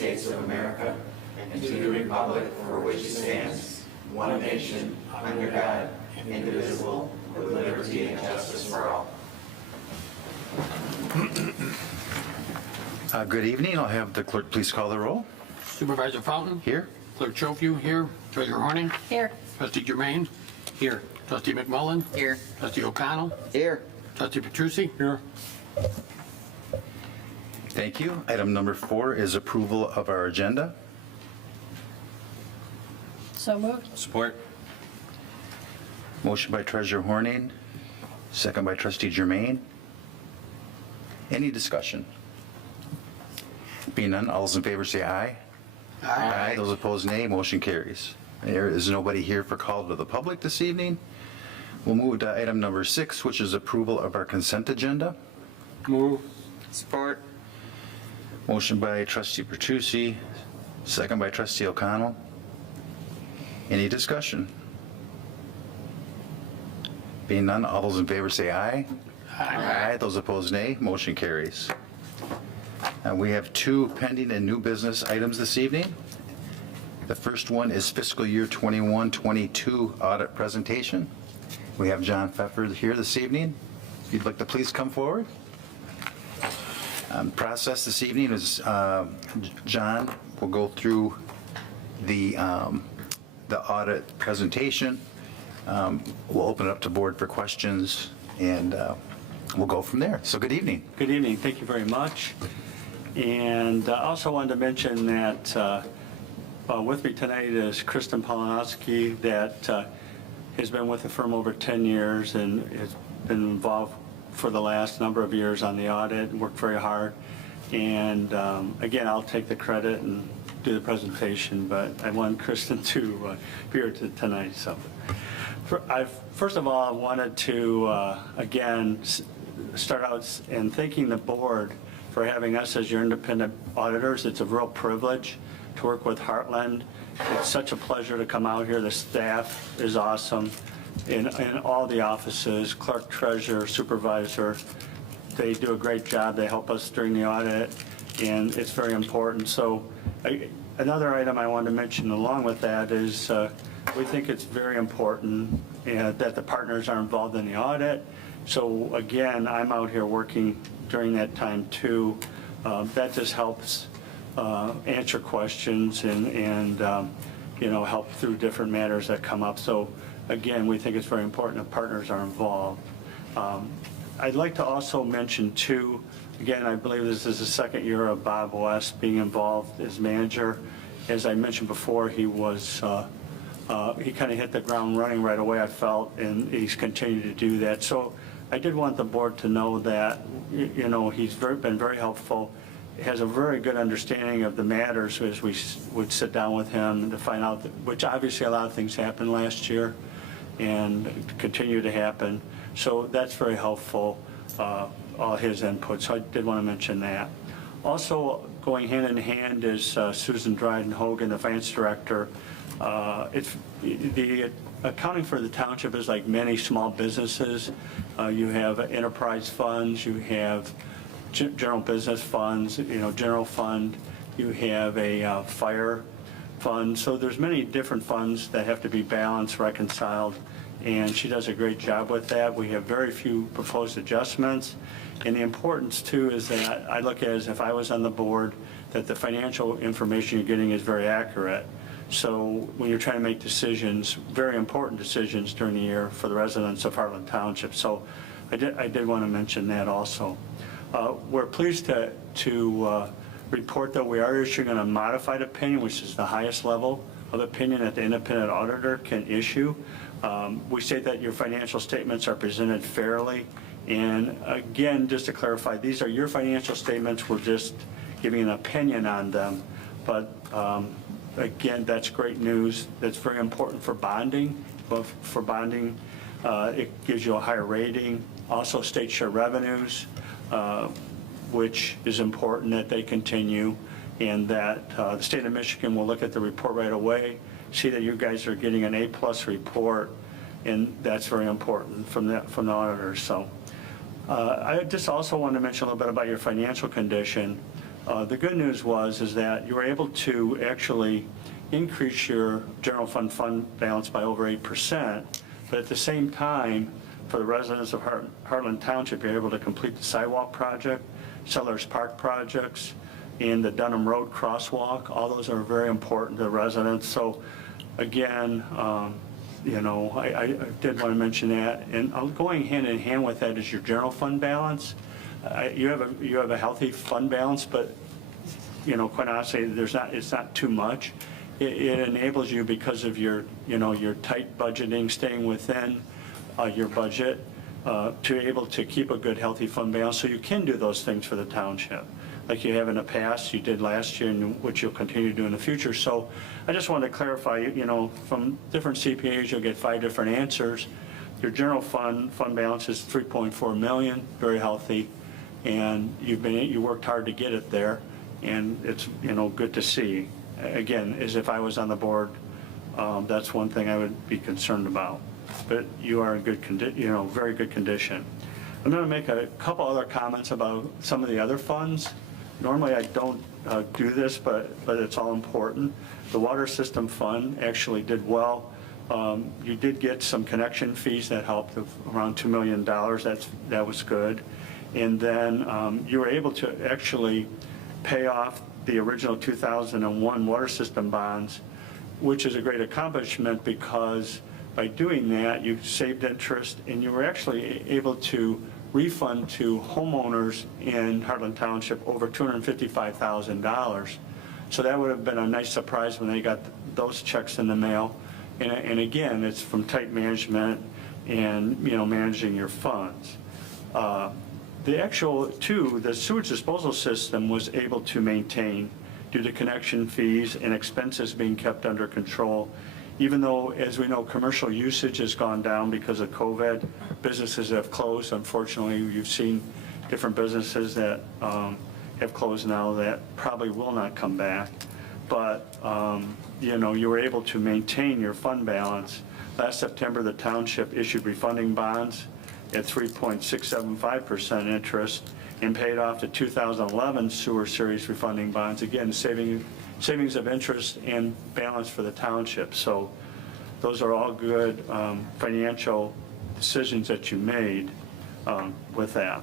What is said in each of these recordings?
States of America and to the republic for which it stands, one nation, under God, indivisible, with liberty and justice for all. Good evening. I'll have the clerk please call the roll. Supervisor Fountain? Here. Clerk Chofiu here. Treasurer Horning? Here. Trustee Germain? Here. Trustee McMullen? Here. Trustee O'Connell? Here. Trustee Petrucci? Here. Thank you. Item number 4 is approval of our agenda. So moved. Support. Motion by Treasurer Horning, second by Trustee Germain. Any discussion? Being none, all those in favor say aye. Aye. Those opposed, nay. Motion carries. There is nobody here for call to the public this evening. We'll move to item number 6, which is approval of our consent agenda. Move. Support. Motion by Trustee Petrucci, second by Trustee O'Connell. Any discussion? Being none, all those in favor say aye. Aye. Those opposed, nay. Motion carries. And we have 2 pending and new business items this evening. The first one is fiscal year 21-22 audit presentation. We have John Pfeffer here this evening. If you'd like to please come forward. Process this evening is John will go through the audit presentation. We'll open it up to board for questions, and we'll go from there. So good evening. Good evening. Thank you very much. And I also wanted to mention that with me tonight is Kristen Polanowski, that has been with the firm over 10 years and has been involved for the last number of years on the audit and worked very hard. And again, I'll take the credit and do the presentation, but I want Kristen to be here tonight. So first of all, I wanted to again start out in thanking the board for having us as your independent auditors. It's a real privilege to work with Heartland. It's such a pleasure to come out here. The staff is awesome in all the offices, clerk, treasurer, supervisor. They do a great job. They help us during the audit, and it's very important. So another item I wanted to mention along with that is we think it's very important that the partners are involved in the audit. So again, I'm out here working during that time too. That just helps answer questions and help through different matters that come up. So again, we think it's very important that partners are involved. I'd like to also mention too, again, I believe this is the second year of Bob West being involved as manager. As I mentioned before, he was he kind of hit the ground running right away, I felt, and he's continued to do that. So I did want the board to know that, he's been very helpful. He has a very good understanding of the matters as we would sit down with him to find out, which obviously a lot of things happened last year and continue to happen. So that's very helpful, all his input. So I did want to mention that. Also, going hand in hand is Susan Dryden Hogan, the finance director. It's the accounting for the township is like many small businesses. You have enterprise funds, you have general business funds, general fund, you have a fire fund. So there's many different funds that have to be balanced, reconciled, and she does a great job with that. We have very few proposed adjustments. And the importance too is that I look at it as if I was on the board, that the financial information you're getting is very accurate. So when you're trying to make decisions, very important decisions during the year for the residents of Heartland Township. So I did want to mention that also. We're pleased to report that we are issuing a modified opinion, which is the highest level of opinion that the independent auditor can issue. We say that your financial statements are presented fairly. And again, just to clarify, these are your financial statements. We're just giving an opinion on them. But again, that's great news. That's very important for bonding. But for bonding, it gives you a higher rating. Also, state share revenues, which is important that they continue, and that the state of Michigan will look at the report right away, see that you guys are getting an A+ report, and that's very important from the auditors. So I just also want to mention a little bit about your financial condition. The good news is that you were able to actually increase your general fund balance by over 8%, but at the same time, for the residents of Heartland Township, you're able to complete the sidewalk project, Sellers Park projects, and the Dunham Road crosswalk. All those are very important to the residents. So again, you know, I did want to mention that. And going hand in hand with that is your general fund balance. You have a healthy fund balance, but you know, quite honestly, it's not too much. It enables you, because of your, you know, your tight budgeting, staying within your budget, to be able to keep a good, healthy fund balance, so you can do those things for the township, like you have in the past, you did last year, and which you'll continue to do in the future. So I just wanted to clarify, you know, from different CPAs, you'll get 5 different answers. Your general fund balance is $3.4 million, very healthy, and you worked hard to get it there, and it's, you know, good to see. Again, as if I was on the board, that's one thing I would be concerned about. But you are in good very good condition. I'm going to make a couple other comments about some of the other funds. Normally I don't do this, but it's all important. The water system fund actually did well. You did get some connection fees that helped, of around $2 million. That was good. And then you were able to actually pay off the original 2001 water system bonds, which is a great accomplishment, because by doing that, you saved interest, and you were actually able to refund to homeowners in Heartland Township over $255,000. So that would have been a nice surprise when they got those checks in the mail. And again, it's from tight management and, you know, managing your funds. The sewage disposal system was able to maintain due to connection fees and expenses being kept under control. Even though, as we know, commercial usage has gone down because of COVID, businesses have closed. Unfortunately, you've seen different businesses that have closed now that probably will not come back. But, you know, you were able to maintain your fund balance. Last September, the township issued refunding bonds at 3.675% interest and paid off the 2011 sewer series refunding bonds, again, savings of interest and balance for the township. So those are all good financial decisions that you made with that.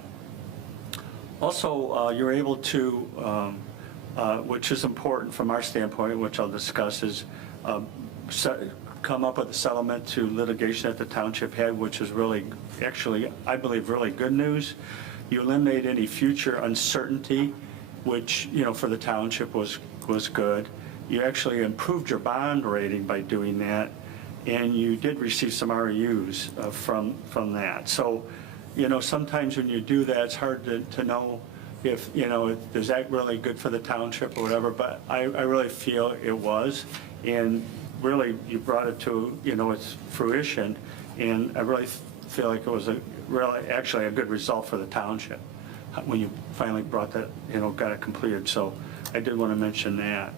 Also, you're able to, which is important from our standpoint, which I'll discuss, is come up with a settlement to litigation that the township had, which is really, actually, I believe, really good news. You eliminate any future uncertainty, which, you know, for the township was good. You actually improved your bond rating by doing that, and you did receive some REUs from that. So, you know, sometimes when you do that, it's hard to know if, you know, is that really good for the township or whatever, but I really feel it was, and really you brought it to, you know, its fruition, and I really feel like it was actually a good result for the township when you finally brought that, you know, got it completed. So I did want to mention that.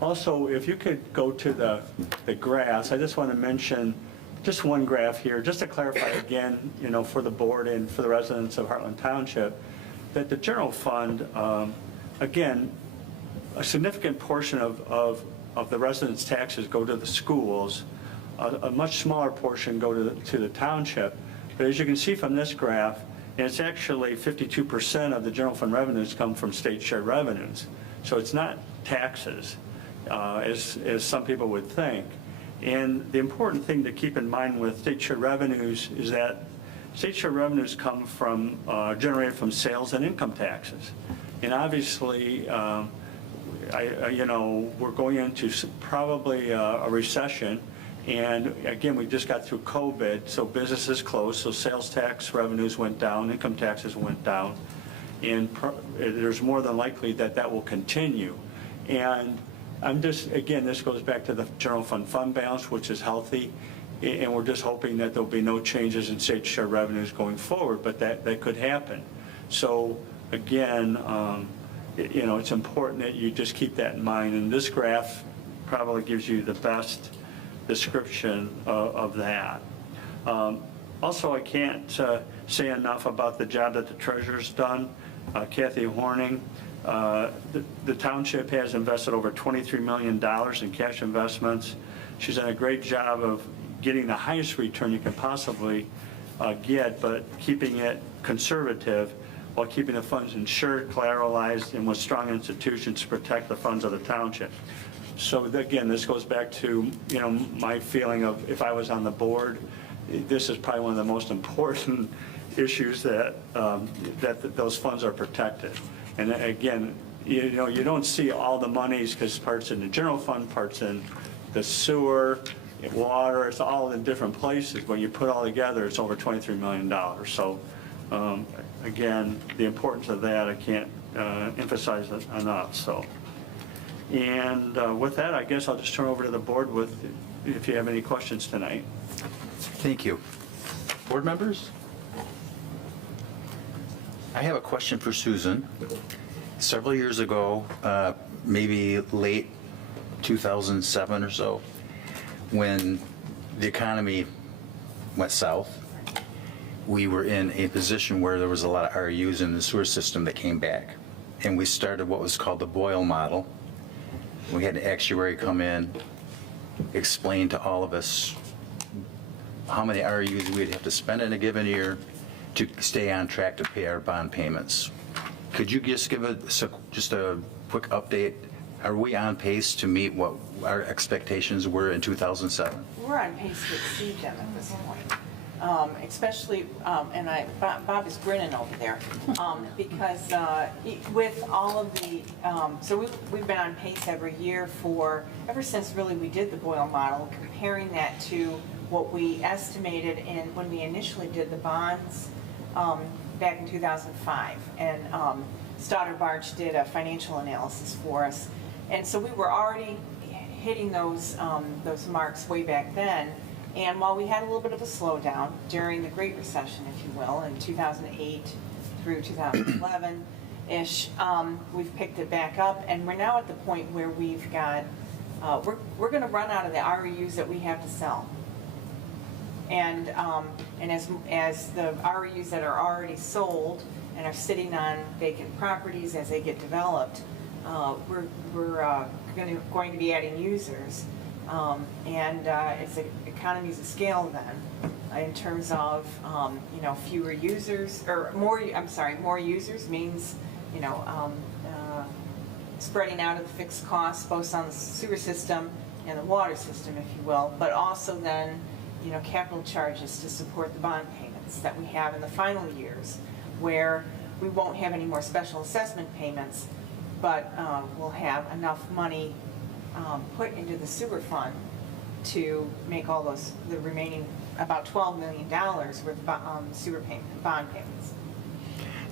Also, if you could go to the graphs, I just want to mention just one graph here, just to clarify again, you know, for the board and for the residents of Heartland Township, that the general fund, again, a significant portion of the residents' taxes go to the schools, a much smaller portion go to the township. But as you can see from this graph, and it's actually 52% of the general fund revenues come from state share revenues. So it's not taxes, as some people would think. And the important thing to keep in mind with state share revenues is that state share revenues come from, generated from sales and income taxes. And obviously, you know, we're going into probably a recession. And again, we just got through COVID, so businesses closed, so sales tax revenues went down, income taxes went down, and there's more than likely that will continue. And I'm just, again, this goes back to the general fund balance, which is healthy, and we're just hoping that there'll be no changes in state share revenues going forward, but that could happen. So again, you know, it's important that you just keep that in mind, and this graph probably gives you the best description of that. Also, I can't say enough about the job that the treasurer's done. Kathy Horning, The township has invested over $23 million in cash investments. She's done a great job of getting the highest return you can possibly get, but keeping it conservative while keeping the funds insured, collateralized, and with strong institutions to protect the funds of the township. So again, this goes back to, my feeling of if I was on the board, this is probably one of the most important issues that those funds are protected. And again, you don't see all the monies because parts in the general fund, parts in the sewer, water, it's all in different places. When you put it all together, it's over $23 million. So again, the importance of that, I can't emphasize it enough. So, and with that, I guess I'll just turn over to the board if you have any questions tonight. Thank you. Board members? I have a question for Susan. Several years ago, maybe late 2007 or so, when the economy went south, we were in a position where there was a lot of RUs in the sewer system that came back. And we started what was called the Boyle model. We had an actuary come in, explain to all of us how many RUs we'd have to spend in a given year to stay on track to pay our bond payments. Could you just give us just a quick update? Are we on pace to meet what our expectations were in 2007? We're on pace to exceed them at this point. Especially, and Bob is grinning over there, because with all of the, so we've been on pace every year ever since really we did the Boyle model, comparing that to what we estimated when we initially did the bonds back in 2005. And Stoddard Barge did a financial analysis for us. And so we were already hitting those marks way back then. And while we had a little bit of a slowdown during the Great Recession, if you will, in 2008 through 2011-ish, we've picked it back up, and we're now at the point where we've got, we're going to run out of the REUs that we have to sell. And as the REUs that are already sold and are sitting on vacant properties as they get developed, we're going to be adding users. It's economies of scale then, in terms of, fewer users, or more users means, spreading out of the fixed costs, both on the sewer system and the water system, if you will, but also then, capital charges to support the bond payments that we have in the final years, where we won't have any more special assessment payments, but we'll have enough money put into the sewer fund to make all the remaining about $12 million worth of sewer bond payments.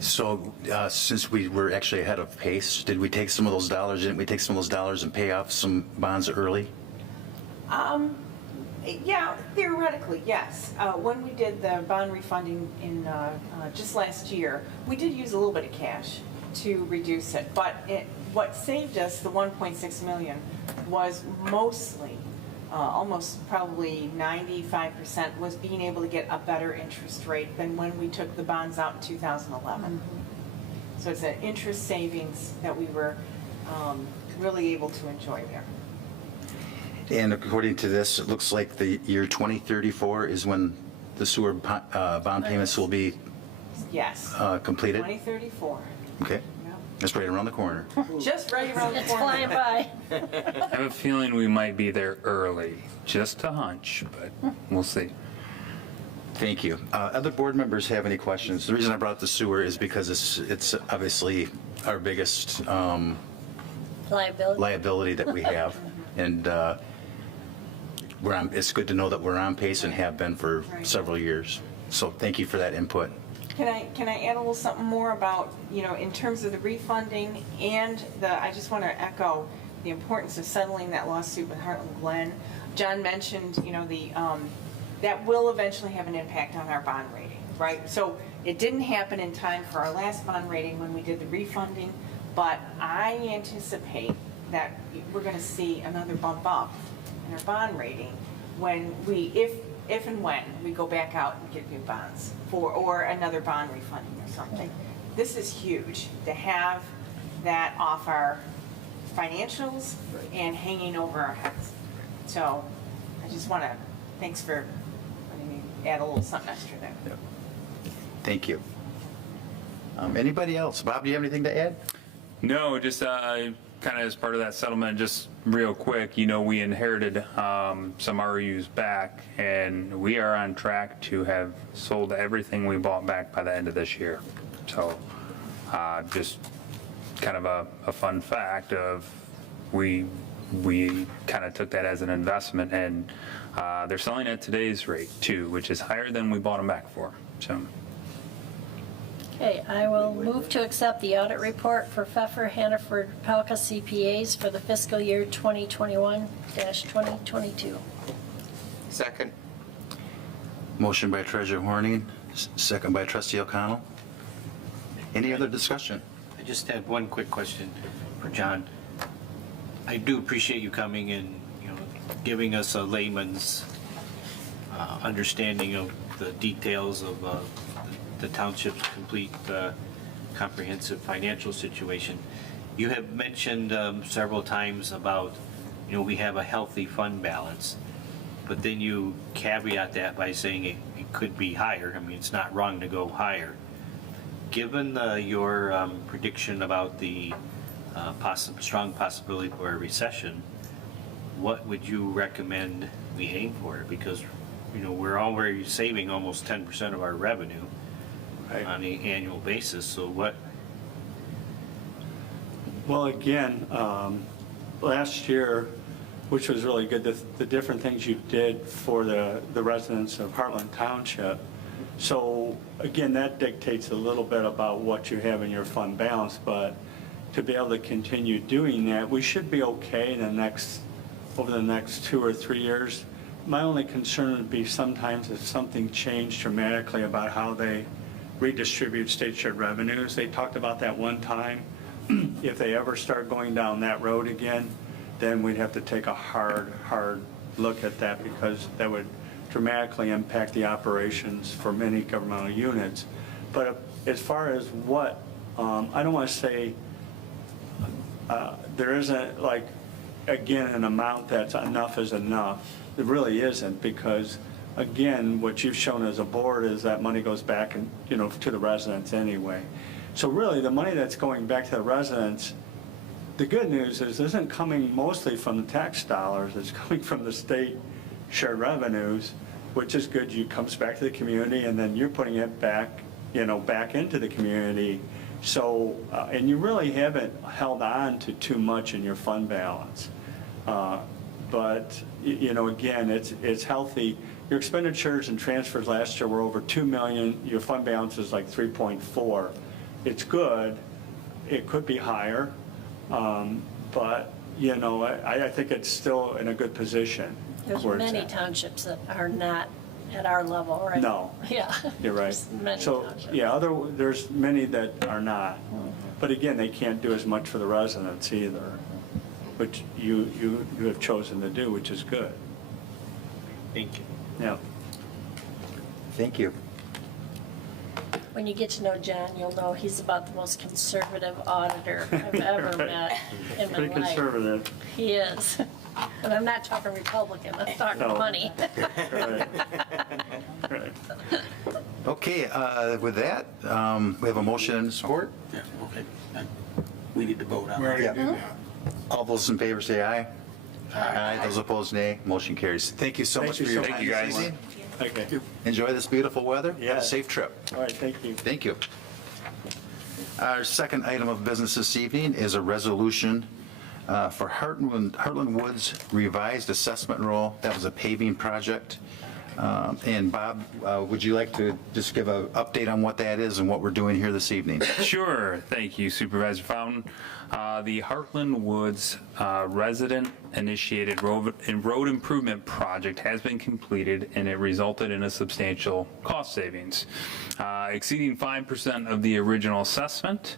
So since we were actually ahead of pace, did we take some of those dollars, didn't we take some of those dollars and pay off some bonds early? Yeah, theoretically, yes. When we did the bond refunding in just last year, we did use a little bit of cash to reduce it, but what saved us the $1.6 million was mostly, almost probably 95%, was being able to get a better interest rate than when we took the bonds out in 2011. Mm-hmm. So it's an interest savings that we were really able to enjoy there. And according to this, it looks like the year 2034 is when the sewer bond payments will be yes. Completed? 2034. Okay. That's right around the corner. Just right around the It's corner. flying by. I have a feeling we might be there early, just a hunch, but we'll see. Thank you. Other board members have any questions? The reason I brought up the sewer is because it's obviously our biggest liability that we have. And it's good to know that we're on pace and have been for several years. So thank you for that input. Can I add a little something more about, in terms of the refunding and I just want to echo the importance of settling that lawsuit with Heartland Glen. John mentioned, that will eventually have an impact on our bond rating, right? So it didn't happen in time for our last bond rating when we did the refunding, but I anticipate that we're going to see another bump up in our bond rating when if and when we go back out and get new bonds or another bond refunding or something. This is huge to have that off our financials and hanging over our heads. So I just want to, thanks for letting me add a little something extra there. Thank you. Anybody else? Bob, do you have anything to add? No, just kind of as part of that settlement, just real quick, we inherited some RUs back, and we are on track to have sold everything we bought back by the end of this year. So just kind of a fun fact of we kind of took that as an investment, and they're selling at today's rate too, which is higher than we bought them back for. So. Okay, I will move to accept the audit report for Pfeffer Hannaford Palka CPAs for the fiscal year 2021-2022. Second. Motion by Treasurer Horning, second by Trustee O'Connell. Any other discussion? I just had one quick question for John. I do appreciate you coming and, giving us a layman's understanding of the details of the township's complete comprehensive financial situation. You have mentioned several times about, we have a healthy fund balance, but then you caveat that by saying it could be higher. I mean, it's not wrong to go higher. Given your prediction about the strong possibility for a recession, what would you recommend we aim for? Because, we're already saving almost 10% of our revenue on an annual basis, so what? Well, again, last year, which was really good, the different things you did for the residents of Heartland Township. So again, that dictates a little bit about what you have in your fund balance, but to be able to continue doing that, we should be okay over the next 2 or 3 years. My only concern would be sometimes if something changed dramatically about how they redistribute state shared revenues. They talked about that one time. If they ever start going down that road again, then we'd have to take a hard look at that, because that would dramatically impact the operations for many governmental units. But as far as what, I don't want to say there isn't, again, an amount that's enough is enough. It really isn't, because again, what you've shown as a board is that money goes back and, to the residents anyway. So really, the money that's going back to the residents, the good news is, isn't coming mostly from the tax dollars. It's coming from the state shared revenues, which is good. It comes back to the community, and then you're putting it back, back into the community. So, and you really haven't held on to too much in your fund balance. But, again, it's healthy. Your expenditures and transfers last year were over $2 million. Your fund balance is like 3.4. It's good. It could be higher, but I think it's still in a good position. There's where it's many at. townships that are not at our level, right? No. Yeah. You're right. There's many So townships. there's many that are not, but again, they can't do as much for the residents either, which you have chosen to do, which is good. Thank you. Yeah. Thank you. When you get to know John, you'll know he's about the most conservative auditor I've ever met in my Pretty life. conservative. He is. And I'm not talking Republican, I'm talking No. money. Right. Right. Okay, with that, we have a motion and support. Yeah, okay. We need to vote on We already that. did that. All those in favor say aye. Aye. Those opposed, nay. Motion carries. Thank you so Thank much you for your so time much. this evening. Okay. Enjoy this beautiful weather. Have Yeah. a safe trip. All right, thank you. Thank you. Our second item of business this evening is a resolution for Heartland Woods revised assessment roll. That was a paving project. And Bob, would you like to just give an update on what that is and what we're doing here this evening? Sure. Thank you, Supervisor Fountain. The Heartland Woods resident initiated road improvement project has been completed, and it resulted in a substantial cost savings, exceeding 5% of the original assessment.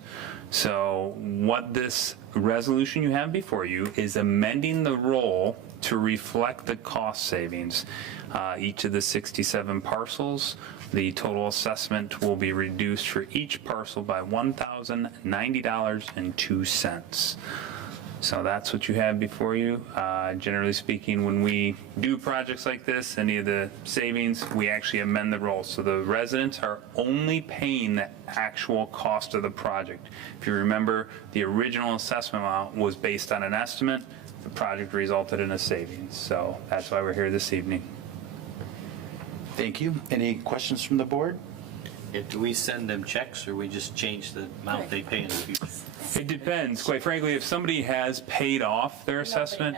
So what this resolution you have before you is amending the roll to reflect the cost savings. Each of the 67 parcels, the total assessment will be reduced for each parcel by $1,090.02. So that's what you have before you. Generally speaking, when we do projects like this, any of the savings, we actually amend the roll. So the residents are only paying the actual cost of the project. If you remember, the original assessment amount was based on an estimate. The project resulted in a savings. So that's why we're here this evening. Thank you. Any questions from the board? And do we send them checks, or we just change the amount they pay in the future? It depends. Quite frankly, if somebody has paid off their assessment,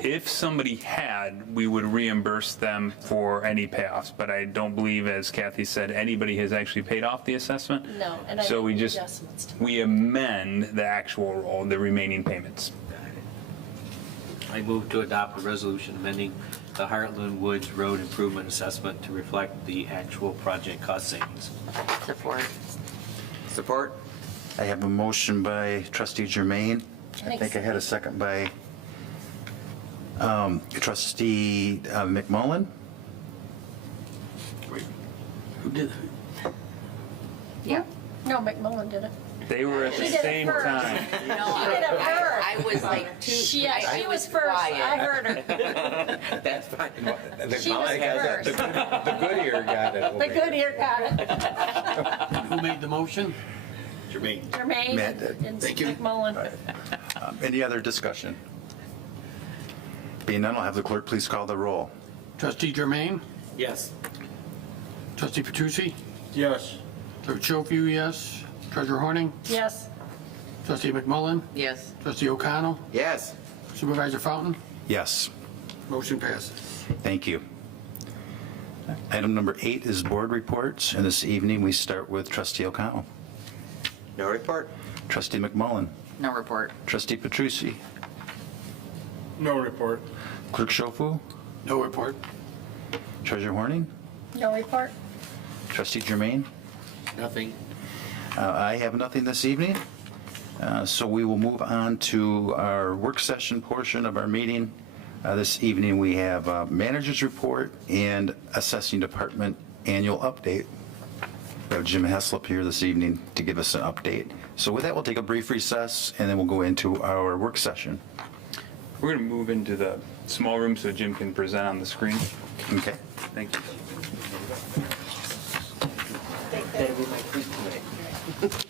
if somebody had, we would reimburse them for any payoffs. But I don't believe, as Kathy said, anybody has actually paid off the assessment. No, and I So we made just, adjustments to we amend the actual roll, the remaining payments. I move to adopt a resolution amending the Heartland Woods Road Improvement Assessment to reflect the actual project cost savings. Support. Support. I have a motion by trustee Germain. I think Thanks. I had a second by trustee McMullen. Who did it? Yeah. No, McMullen did it. They were at the She did it same first. time. No, She did it first. I was like too. Yeah, she was first. I heard her. That's fine. She was first. The good ear got it. The good ear got it. Who made the motion? Jermaine. Jermaine Matt did. and Thank you. McMullen. Any other discussion? Being none, I'll have the clerk please call the roll. Trustee Germain? Yes. Trustee Petrucci? Yes. Clerk Schofield, yes. Treasurer Horning? Yes. Trustee McMullen? Yes. Trustee O'Connell? Yes. Supervisor Fountain? Yes. Motion passes. Thank you. Item number 8 is board reports, and this evening we start with trustee O'Connell, No report. trustee McMullen, No report. trustee Petrucci, No report. clerk Schofu, No report. treasurer Horning, No report? trustee Germain. Nothing. I have nothing this evening, so we will move on to our work session portion of our meeting. This evening, we have manager's report and assessing department annual update. We have Jim Heslop here this evening to give us an update. So with that, we'll take a brief recess, and then we'll go into our work session. We're going to move into the small room so Jim can present on the screen. Okay? Thank you. That'll be my treat tonight.